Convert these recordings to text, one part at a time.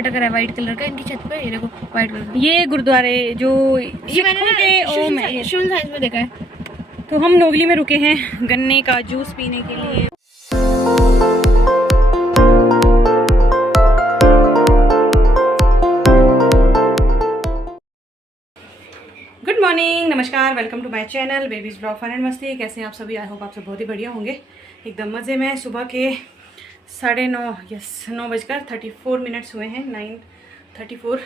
टकर है white colour का इनकी छत पे, ये देखो वाइट कलर का। ये गुरुद्वारे जो ये मैंने ओम है, शुरू साइंस में देखा है। तो हम नोगली में रुके हैं गन्ने का जूस पीने के लिए। गुड मॉर्निंग, नमस्कार, welcome to my channel babies blog fun and masti. कैसे हैं आप सभी? आई होप आप सब बहुत ही बढ़िया होंगे, एकदम मज़े में। सुबह के 9:34 हुए हैं, 9:34।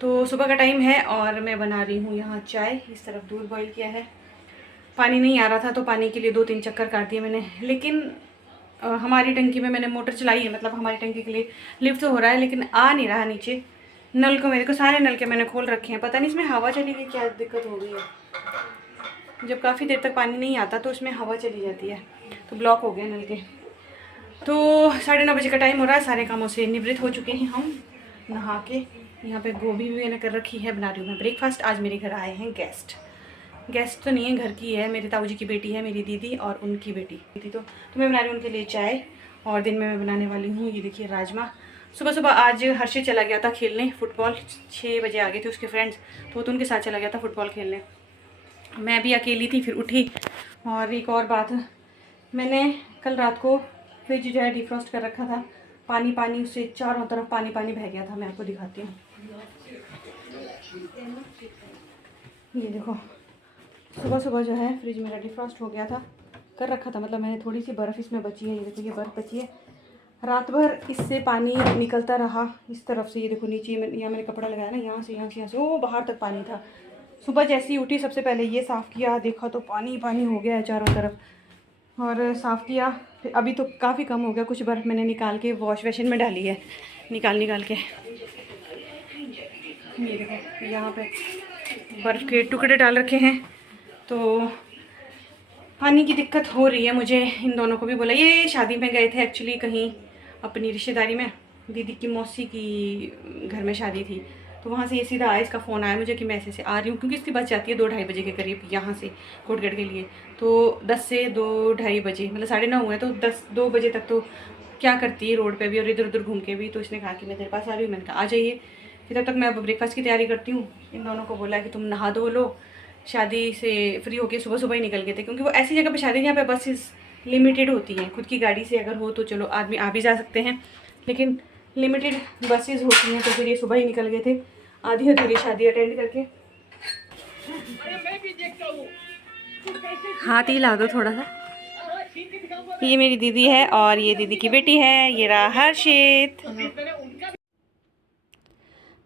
तो सुबह का टाइम है और मैं बना रही हूँ यहाँ चाय। इस तरफ दूध बॉईल किया है, पानी नहीं आ रहा था तो पानी के लिए 2-3 चक्कर काट दिए मैंने, लेकिन हमारी टंकी में मैंने मोटर चलाई है, मतलब हमारी टंकी के लिए लिफ्ट तो हो रहा है लेकिन आ नहीं रहा नीचे। नल को मेरे को सारे नल के मैंने खोल रखे हैं, पता नहीं इसमें हवा चली गई, क्या दिक्कत हो गई है। जब काफ़ी देर तक पानी नहीं आता तो उसमें हवा चली जाती है, तो ब्लॉक हो गए नल के। तो 9:30 बजे का टाइम हो रहा है, सारे कामों से निवृत्त हो चुके हैं हम नहा के। यहाँ पे गोभी भी मैंने कर रखी है, बना रही हूँ मैं ब्रेकफास्ट। आज मेरे घर आए हैं गेस्ट तो नहीं है, घर की है, मेरे ताऊ जी की बेटी है, मेरी दीदी और उनकी बेटी थी। तो मैं बना रही हूँ उनके लिए चाय, और दिन में मैं बनाने वाली हूँ ये देखिए राजमा। सुबह सुबह आज हर्षित चला गया था खेलने फुटबॉल, 6 बजे आ गए थे उसके फ्रेंड्स, तो उनके साथ चला गया था फुटबॉल खेलने। मैं भी अकेली थी, फिर उठी। और एक और बात, मैंने कल रात को फ्रिज जो है डिफ्रॉस्ट कर रखा था, पानी उससे चारों तरफ पानी बह गया था। मैं आपको दिखाती हूँ, ये देखो सुबह सुबह जो है फ्रिज मेरा डिफ्रॉस्ट हो गया था, कर रखा था, मतलब मैंने थोड़ी सी बर्फ़ इसमें बची है, ये देखो ये बर्फ़ बची है। रात भर इससे पानी निकलता रहा इस तरफ से, ये देखो नीचे यहाँ मैंने कपड़ा लगाया ना, यहाँ से वो बाहर तक पानी था। सुबह जैसे ही उठी सबसे पहले ये साफ़ किया, देखा तो पानी हो गया है चारों तरफ, और साफ़ किया। फिर अभी तो काफ़ी कम हो गया, कुछ बर्फ़ मैंने निकाल के वॉश बेसिन में डाली है, निकाल के। ये देखो यहाँ पे बर्फ़ के टुकड़े डाल रखे हैं, तो पानी की दिक्कत हो रही है मुझे। इन दोनों को भी बोला, ये शादी में गए थे एक्चुअली कहीं अपनी रिश्तेदारी में, दीदी की मौसी की घर में शादी थी, तो वहाँ से ये सीधा आया, इसका फ़ोन आया मुझे कि मैं ऐसे आ रही हूँ, क्योंकि इसकी बस जाती है 2-2:30 बजे के करीब यहाँ से कोटगढ़ के लिए। तो 10 से 2-2:30 बजे, मतलब 9:30 हुए, तो 2 बजे तक तो क्या करती है रोड पर भी और इधर उधर घूम के भी। तो इसने कहा कि मैं तेरे पास आ रही हूँ, मैंने कहा आ जाइए। फिर तब तक मैं अब ब्रेकफास्ट की तैयारी करती हूँ। इन दोनों को बोला कि तुम नहा धो लो, शादी से फ्री होके सुबह ही निकल गए थे, क्योंकि वो ऐसी जगह पे शादी जहाँ पे बसेस लिमिटेड होती हैं। खुद की गाड़ी से अगर हो तो चलो आदमी आ भी जा सकते हैं, लेकिन लिमिटेड बसेस होती हैं, तो फिर ये सुबह ही निकल गए थे आधी अधूरी शादी अटेंड करके। हाथ ही ला दो थोड़ा सा। ये मेरी दीदी है और ये दीदी की बेटी है, ये रहा हर्षित।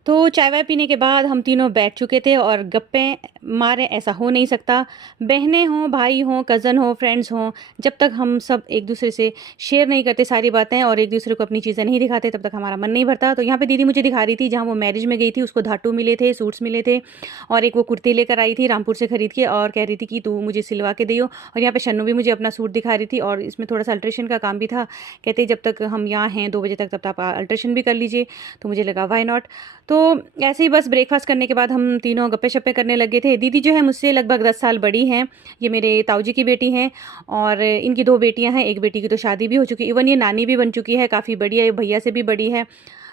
तो चाय वाय पीने के बाद हम तीनों बैठ चुके थे और गप्पे मारे, ऐसा हो नहीं सकता। बहनें हों, भाई हों, कज़न हो, फ्रेंड्स हों, जब तक हम सब एक दूसरे से शेयर नहीं करते सारी बातें और एक दूसरे को अपनी चीज़ें नहीं दिखाते, तब तक हमारा मन नहीं भरता। तो यहाँ पे दीदी मुझे दिखा रही थी, जहाँ वो मैरिज में गई थी उसको धाटू मिले थे, सूट्स मिले थे, और एक वो कुर्ती लेकर आई थी रामपुर से खरीद के, और कह रही थी कि तू मुझे सिलवा के दियो। और यहाँ पे शन्नू भी मुझे अपना सूट दिखा रही थी, और इसमें थोड़ा सा अल्ट्रेशन का काम भी था। कहते जब तक हम यहाँ हैं 2 बजे तक, तब तक आप अल्ट्रेशन भी कर लीजिए। तो मुझे लगा वाई नॉट। तो ऐसे ही बस ब्रेकफास्ट करने के बाद हम तीनों गप्पे शप्पे करने लगे थे। दीदी जो है मुझसे लगभग 10 साल बड़ी हैं, ये मेरे ताऊ जी की बेटी हैं, और इनकी 2 बेटियां हैं, एक बेटी की तो शादी भी हो चुकी है, इवन ये नानी भी बन चुकी है, काफ़ी बड़ी है, भैया से भी बड़ी है।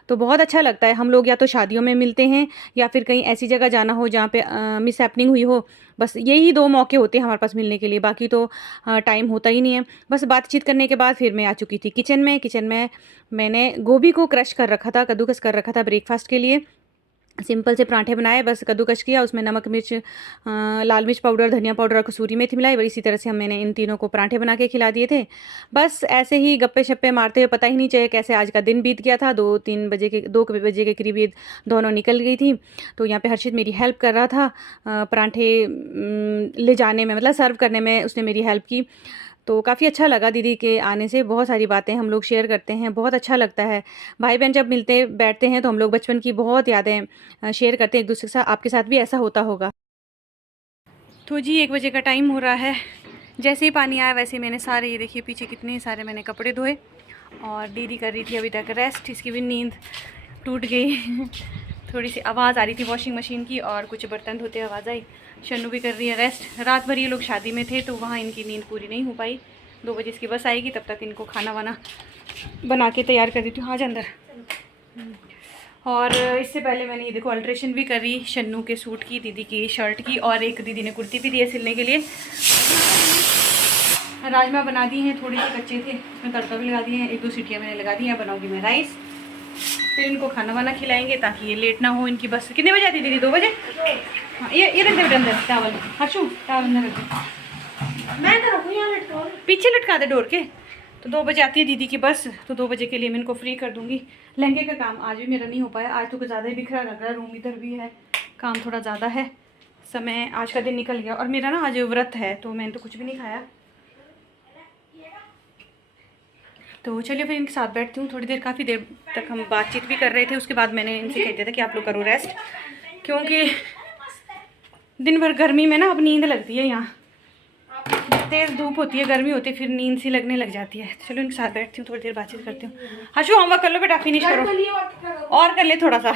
तो बहुत अच्छा लगता है, हम लोग या तो शादियों में मिलते हैं या फिर कहीं ऐसी जगह जाना हो जहाँ पे मिस हैपनिंग हुई हो, बस यही 2 मौके होते हैं हमारे पास मिलने के लिए, बाकी तो टाइम होता ही नहीं है। बस बातचीत करने के बाद फिर मैं आ चुकी थी किचन में मैंने गोभी को क्रश कर रखा था, कद्दूकस कर रखा था ब्रेकफास्ट के लिए। सिंपल से पराठे बनाए, बस कद्दूकस किया, उसमें नमक मिर्च, लाल मिर्च पाउडर, धनिया पाउडर और कसूरी मेथी मिलाई, और इसी तरह से मैंने इन तीनों को पराठे बना के खिला दिए थे। बस ऐसे ही गप्पे शप्पे मारते हुए पता ही नहीं चले कैसे आज का दिन बीत गया था। 2 बजे के करीब ये दोनों निकल गई थी। तो यहाँ पे हर्षित मेरी हेल्प कर रहा था पराठे ले जाने में, मतलब सर्व करने में उसने मेरी हेल्प की। तो काफ़ी अच्छा लगा दीदी के आने से, बहुत सारी बातें हम लोग शेयर करते हैं, बहुत अच्छा लगता है। भाई बहन जब मिलते बैठते हैं तो हम लोग बचपन की बहुत यादें शेयर करते हैं एक दूसरे के साथ। आपके साथ भी ऐसा होता होगा। तो जी 1 बजे का टाइम हो रहा है, जैसे ही पानी आया वैसे ही मैंने सारे, ये देखिए पीछे कितने सारे मैंने कपड़े धोए, और दीदी कर रही थी अभी तक रेस्ट, इसकी भी नींद टूट गई थोड़ी सी आवाज़ आ रही थी वॉशिंग मशीन की, और कुछ बर्तन धोते आवाज़ आई। शन्नू भी कर रही है रेस्ट। रात भर ये लोग शादी में थे तो वहाँ इनकी नींद पूरी नहीं हो पाई। 2 बजे इसकी बस आएगी, तब तक इनको खाना वाना बना के तैयार कर देती हूँ। हाँ अंदर। और इससे पहले मैंने ये देखो अल्ट्रेशन भी करी शन्नू के सूट की, दीदी की शर्ट की, और एक दीदी ने कुर्ती भी दी है सिलने के लिए। राजमा बना दिए हैं, थोड़े से कच्चे थे, उसमें तड़का भी लगा दिए हैं, 1-2 सीटियाँ मैंने लगा दी हैं। बनाऊंगी मैं राइस, फिर इनको खाना वाना खिलाएंगे ताकि ये लेट ना हो। इनकी बस कितने बजे आती है दीदी? 2 बजे? हाँ, ये रख दे बेटा अंदर टावल। हर्षू टावल अंदर रख दे, मैं तो रखूँ यहाँ लटका पीछे लटका दे डोर के। तो 2 बजे आती है दीदी की बस, तो 2 बजे के लिए मैं इनको फ्री कर दूंगी। लहंगे का काम आज भी मेरा नहीं हो पाया, आज तो कुछ ज़्यादा ही बिखरा लग रहा है, रूम इधर भी है, काम थोड़ा ज़्यादा है। समय आज का दिन निकल गया, और मेरा ना आज व्रत है तो मैंने तो कुछ भी नहीं खाया। तो चलिए फिर इनके साथ बैठती हूँ थोड़ी देर, काफ़ी देर तक हम बातचीत भी कर रहे थे। उसके बाद मैंने इनसे कह दिया था कि आप लोग करो रेस्ट, क्योंकि दिन भर गर्मी में ना अब नींद लगती है, यहाँ तेज़ धूप होती है, गर्मी होती है, फिर नींद सी लगने लग जाती है। चलो इनके साथ बैठती हूँ, थोड़ी देर बातचीत करती हूँ। हर्षू होमवर्क कर लो बेटा, फिनिश करो और कर ले थोड़ा सा।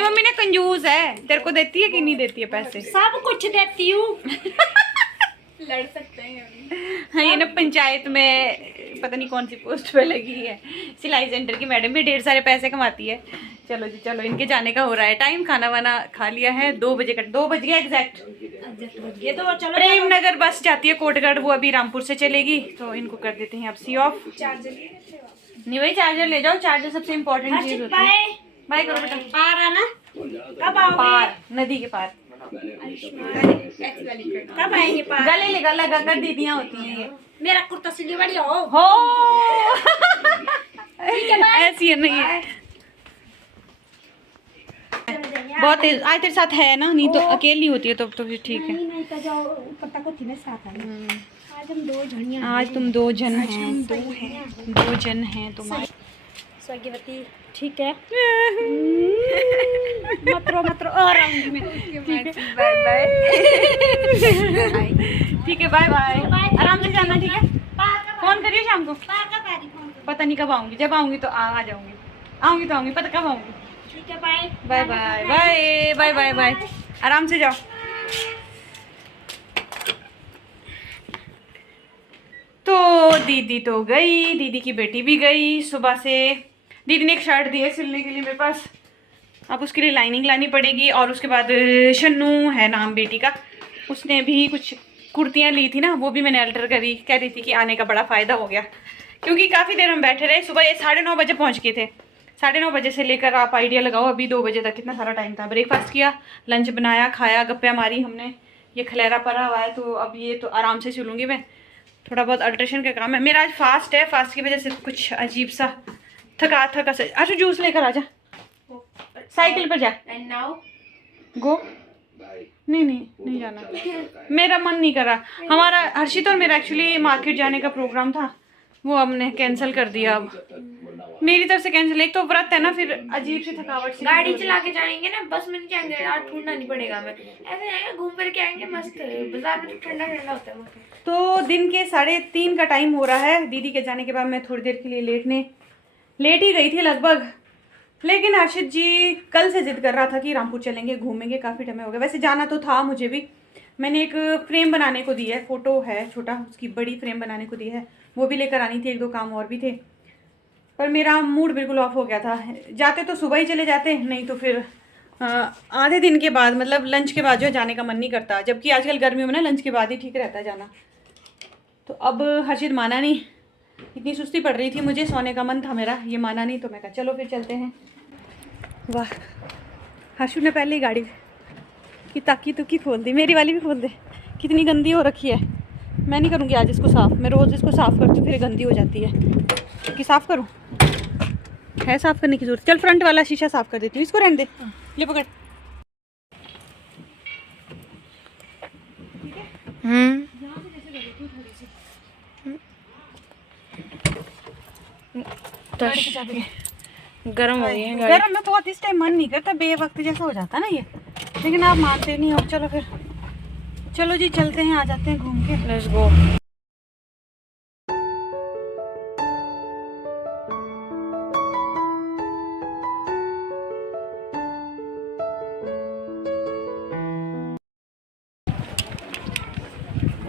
मम्मी ने कंजूस है, तेरे को देती है कि नहीं देती है पैसे? सब कुछ देती हूँ। लड़ सकते हैं। हाँ, ये ना पंचायत में पता नहीं कौन सी पोस्ट पे लगी है, सिलाई सेंटर की मैडम भी ढेर सारे पैसे कमाती है। चलो जी चलो, इनके जाने का हो रहा है टाइम, खाना वाना खा लिया है। 2 बजे का 2 बज गया एग्जैक्ट। ये तो चलो प्रेम नगर बस जाती है कोटगढ़, वो अभी रामपुर से चलेगी, तो इनको कर देते हैं अब सी ऑफ। नहीं भाई चार्जर ले जाओ, चार्जर सबसे इम्पोर्टेंट चीज होती है। बाय करो बेटा। पार आना कब आओगे? पार, नदी के पार। कब आएंगे पार? गले लगा लगा कर दीदियाँ होती हैं ये। मेरा कुर्ता सिली बड़ी हो ऐसी है नहीं है, बहुत तेज। आज तेरे साथ है ना, नहीं तो अकेली होती है तो फिर ठीक है। नहीं तो जाओ पता को थी साथ आना। आज हम 2 जन, आज तुम 2 जन हैं, 2 जन हैं तुम। स्वगवती ठीक है। मत रो और आऊंगी मैं। Bye bye. ठीक है बाय बाय, आराम से जाना ठीक है। फोन करिए शाम को। पता नहीं कब आऊंगी, जब आऊंगी तो आ जाऊंगी, आऊंगी तो आऊंगी, पता कब आऊंगी। ठीक है bye bye bye bye bye bye bye, आराम से जाओ। तो दीदी तो गई, दीदी की बेटी भी गई सुबह से। दीदी ने एक शर्ट दी है सिलने के लिए मेरे पास, अब उसके लिए लाइनिंग लानी पड़ेगी। और उसके बाद शन्नू है नाम बेटी का, उसने भी कुछ कुर्तियाँ ली थी ना, वो भी मैंने अल्टर करी। कह रही थी कि आने का बड़ा फ़ायदा हो गया, क्योंकि काफ़ी देर हम बैठे रहे। सुबह ये 9:30 बजे पहुँच गए थे, 9:30 बजे से लेकर आप आइडिया लगाओ अभी 2 बजे तक कितना सारा टाइम था। ब्रेकफास्ट किया, लंच बनाया, खाया, गप्पे मारी हमने। ये खलेरा पड़ा हुआ है, तो अब ये तो आराम से सिलूँगी मैं। थोड़ा बहुत अल्ट्रेशन का काम है मेरा। आज फास्ट है, फास्ट की वजह से कुछ अजीब सा थका से। अच्छा जूस लेकर आ जा, साइकिल पर जा। And now go. नहीं जाना, मेरा मन नहीं कर रहा। हमारा हर्षित और मेरा एक्चुअली मार्केट जाने का प्रोग्राम था, वो हमने कैंसिल कर दिया। अब मेरी तरफ से कैंसिल, एक तो व्रत है ना, फिर अजीब सी थकावट सी। गाड़ी चला के जाएंगे ना, बस में नहीं जाएंगे, यार ढूंढना नहीं पड़ेगा हमें। ऐसे जाएंगे घूम फिर के आएंगे, मस्त बाजार में ठंडा ठंडा होता है। तो दिन के 3:30 का टाइम हो रहा है। दीदी के जाने के बाद मैं थोड़ी देर के लिए लेट ही गई थी लगभग, लेकिन हर्षित जी कल से जिद कर रहा था कि रामपुर चलेंगे, घूमेंगे, काफ़ी टाइम हो गया। वैसे जाना तो था मुझे भी, मैंने एक फ्रेम बनाने को दी है, फ़ोटो है छोटा, उसकी बड़ी फ्रेम बनाने को दी है, वो भी लेकर आनी थी। 1-2 काम और भी थे, पर मेरा मूड बिल्कुल ऑफ हो गया था। जाते तो सुबह ही चले जाते, नहीं तो फिर आधे दिन के बाद, मतलब लंच के बाद जो है जाने का मन नहीं करता। जबकि आजकल गर्मियों में ना लंच के बाद ही ठीक रहता है जाना। तो अब हर्षित माना नहीं, इतनी सुस्ती पड़ रही थी मुझे, सोने का मन था मेरा, ये माना नहीं, तो मैं कहा चलो फिर चलते हैं। वाह, हर्षु ने पहले ही गाड़ी की ताकी तुकी खोल दी, मेरी वाली भी खोल दे। कितनी गंदी हो रखी है। मैं नहीं करूँगी आज इसको साफ़, मैं रोज़ इसको साफ़ करती हूँ, फिर गंदी हो जाती है। कि साफ़ करूँ, है साफ़ करने की ज़रूरत। चल फ्रंट वाला शीशा साफ़ कर देती हूँ, इसको रहने दे। ले पकड़। गरम हो गई है गरम में बहुत इस टाइम मन नहीं करता, बेवक्त जैसा हो जाता है ना ये, लेकिन आप मानते नहीं हो। चलो फिर, चलो जी चलते हैं, आ जाते हैं घूम के। Let's go.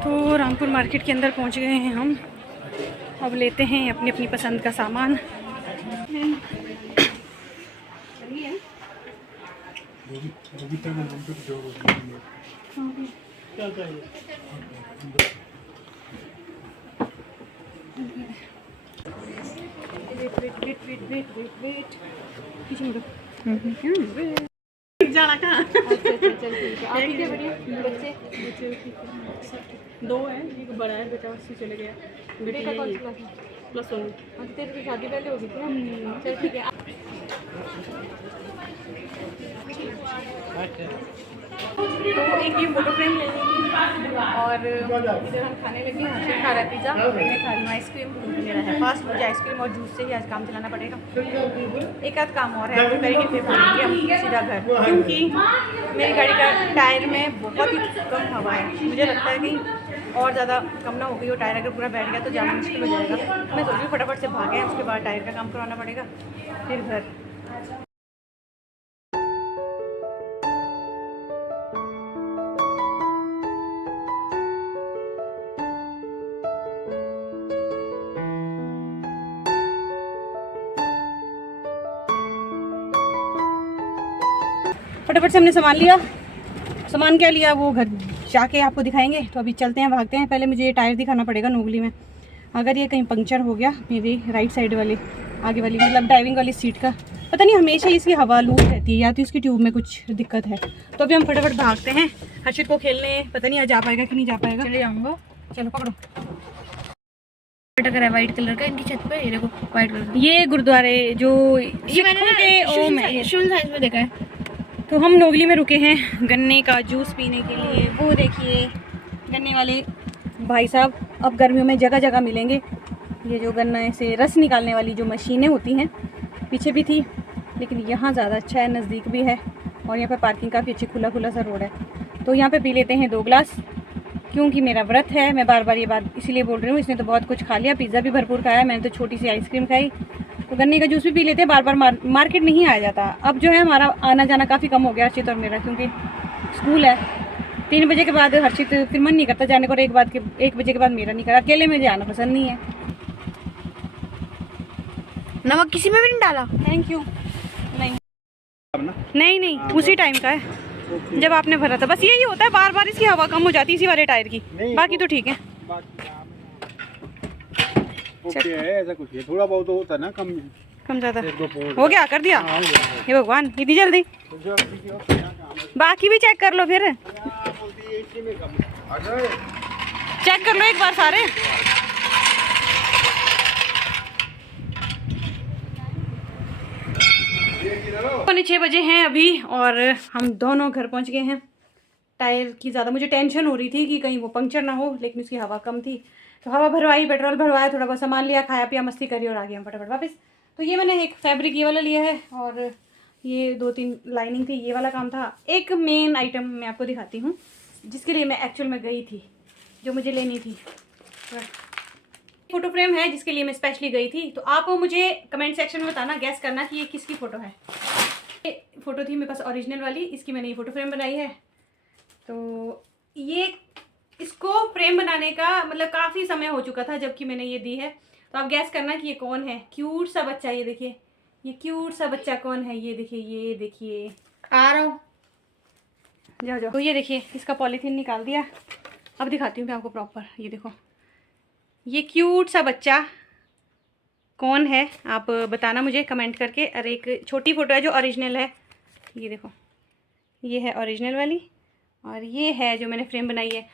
तो रामपुर मार्केट के अंदर पहुंच गए हैं हम। अब लेते हैं अपनी अपनी पसंद का सामान। बगीचा में हम तो जो क्या चाहिए वेट जाना कहाँ? आप ही बढ़िया बच्चे दो है, एक बड़ा है बेटा उससे चले गया, बेटा कौन सी क्लास में? प्लस 1। हाँ, तो तेरी तो शादी पहले हो गई थी ना। चल ठीक है। तो एक ये फोटो फ्रेम ले लेंगे और इधर हम खाने लगे हैं। हर्षित खा रहा है पिज़्ज़ा, मैं खा रही हूँ आइसक्रीम। मेरा है फास्ट मुझे आइसक्रीम और जूस से ही आज काम चलाना पड़ेगा। एक आध काम और है वो करेंगे, फिर भागेंगे हम सीधा घर, क्योंकि मेरी गाड़ी का टायर में बहुत ही कम हवा है। मुझे लगता है कि और ज़्यादा कम ना हो गई, वो टायर अगर पूरा बैठ गया तो जाना मुश्किल हो जाएगा। मैं सोच रही हूँ फटाफट से भागें, उसके बाद टायर का काम करवाना पड़ेगा, फिर घर। फटाफट से हमने सामान लिया। सामान क्या लिया वो घर जाके आपको दिखाएंगे। तो अभी चलते हैं, भागते हैं। पहले मुझे ये टायर दिखाना पड़ेगा नोगली में। अगर ये कहीं पंक्चर हो गया मेरी राइट साइड वाली आगे वाली मतलब ड्राइविंग वाली सीट का, पता नहीं हमेशा इसकी हवा लूज रहती है या तो इसकी ट्यूब में कुछ दिक्कत है। तो अभी हम फटाफट भागते हैं हर्षित को खेलने। पता नहीं आज जा पाएगा कि नहीं जा पाएगा। चले जाऊंगा। चलो पकड़ो। टकर है वाइट कलर का इनकी छत पे, ये देखो वाइट कलर। ये गुरुद्वारे जो ये मैंने ना शुल साइज में देखा है। तो हम नोगली में रुके हैं गन्ने का जूस पीने के लिए। वो देखिए गन्ने वाले भाई साहब अब गर्मियों में जगह जगह मिलेंगे। ये जो गन्ने से रस निकालने वाली जो मशीनें होती हैं, पीछे भी थी लेकिन यहाँ ज़्यादा अच्छा है, नज़दीक भी है और यहाँ पे पार्किंग काफ़ी अच्छी, खुला खुला सा रोड है। तो यहाँ पे पी लेते हैं 2 गिलास, क्योंकि मेरा व्रत है। मैं बार बार ये बात इसीलिए बोल रही हूँ। इसने तो बहुत कुछ खा लिया, पिज़्ज़ा भी भरपूर खाया, मैंने तो छोटी सी आइसक्रीम खाई। तो गन्ने का जूस भी पी लेते हैं। बार बार मार्केट नहीं आया जाता। अब जो है हमारा आना जाना काफ़ी कम हो गया हर्षित और मेरा, क्योंकि स्कूल है। 3 बजे के बाद हर्षित फिर मन नहीं करता जाने को, और 1 बजे के बाद मेरा नहीं करा। अकेले में जाना पसंद नहीं है। नमक किसी में भी नहीं डाला? Thank you. नहीं उसी टाइम का है जब आपने भरा था। बस यही होता है, बार बार इसकी हवा कम हो जाती है इसी वाले टायर की, बाकी तो ठीक है। ओके है, ऐसा कुछ है, थोड़ा बहुत होता है ना कम ज़्यादा हो गया, कर दिया। हे भगवान इतनी जल्दी। बाकी भी चेक कर लो, फिर चेक कर लो एक बार सारे। पौने 6 बजे हैं अभी और हम दोनों घर पहुंच गए हैं। टायर की ज़्यादा मुझे टेंशन हो रही थी कि कहीं वो पंक्चर ना हो, लेकिन उसकी हवा कम थी। तो हवा भरवाई, पेट्रोल भरवाया, थोड़ा बहुत सामान लिया, खाया पिया, मस्ती करी और आ गए हम फटाफट वापस। तो ये मैंने एक फैब्रिक ये वाला लिया है और ये 2-3 लाइनिंग थी, ये वाला काम था। एक मेन आइटम मैं आपको दिखाती हूँ जिसके लिए मैं एक्चुअल में गई थी, जो मुझे लेनी थी। फोटो फ्रेम है जिसके लिए मैं स्पेशली गई थी। तो आप मुझे कमेंट सेक्शन में बताना, गैस करना कि ये किसकी फ़ोटो है। ये फ़ोटो थी मेरे पास ओरिजिनल वाली, इसकी मैंने ये फ़ोटो फ्रेम बनाई है। तो ये इसको फ्रेम बनाने का मतलब काफ़ी समय हो चुका था जबकि मैंने ये दी है। तो आप गैस करना कि ये कौन है। क्यूट सा बच्चा, ये देखिए ये क्यूट सा बच्चा कौन है। ये देखिए आ रहा हूँ, जाओ। तो ये देखिए इसका पॉलीथीन निकाल दिया। अब दिखाती हूँ मैं आपको प्रॉपर। ये देखो ये क्यूट सा बच्चा कौन है, आप बताना मुझे कमेंट करके। और एक छोटी फ़ोटो है जो ओरिजिनल है, ये देखो ये है ओरिजिनल वाली और ये है जो मैंने फ्रेम बनाई है।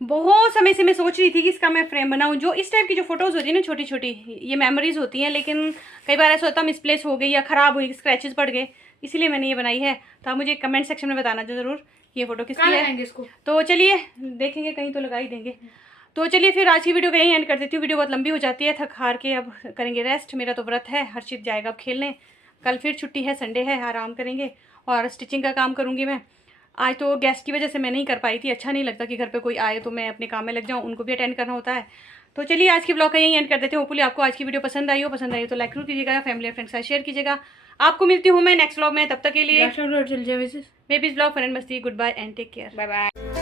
बहुत समय से मैं सोच रही थी कि इसका मैं फ्रेम बनाऊं। जो इस टाइप की जो फ़ोटोज़ होती है ना छोटी छोटी, ये मेमोरीज़ होती हैं, लेकिन कई बार ऐसा होता है मिसप्लेस हो गई या ख़राब हुई, स्क्रैचेस पड़ गए, इसीलिए मैंने ये बनाई है। तो आप मुझे कमेंट सेक्शन में बताना ज़रूर ये फ़ोटो किसकी है। इसको तो चलिए देखेंगे, कहीं तो लगा ही देंगे। तो चलिए फिर आज की वीडियो को यहीं एंड कर देती हूँ। वीडियो बहुत लंबी हो जाती है, थक हार के अब करेंगे रेस्ट। मेरा तो व्रत है, हर्षित जाएगा अब खेलने। कल फिर छुट्टी है, संडे है, आराम करेंगे। और स्टिचिंग का काम करूँगी मैं। आज तो गेस्ट की वजह से मैं नहीं कर पाई थी। अच्छा नहीं लगता कि घर पे कोई आए तो मैं अपने काम में लग जाऊँ, उनको भी अटेंड करना होता है। तो चलिए आज की ब्लॉग का यहीं एंड कर देते हैं। होपफुली आपको आज की वीडियो पसंद आई हो तो लाइक जरूर कीजिएगा, फैमिली और फ्रेंड्स के साथ शेयर कीजिएगा। आपको मिलती हूँ मैं नेक्स्ट ब्लॉग में, तब तक के लिए चल जाए वैसे। Babies blog fun and masti. Good bye and take care. Bye bye.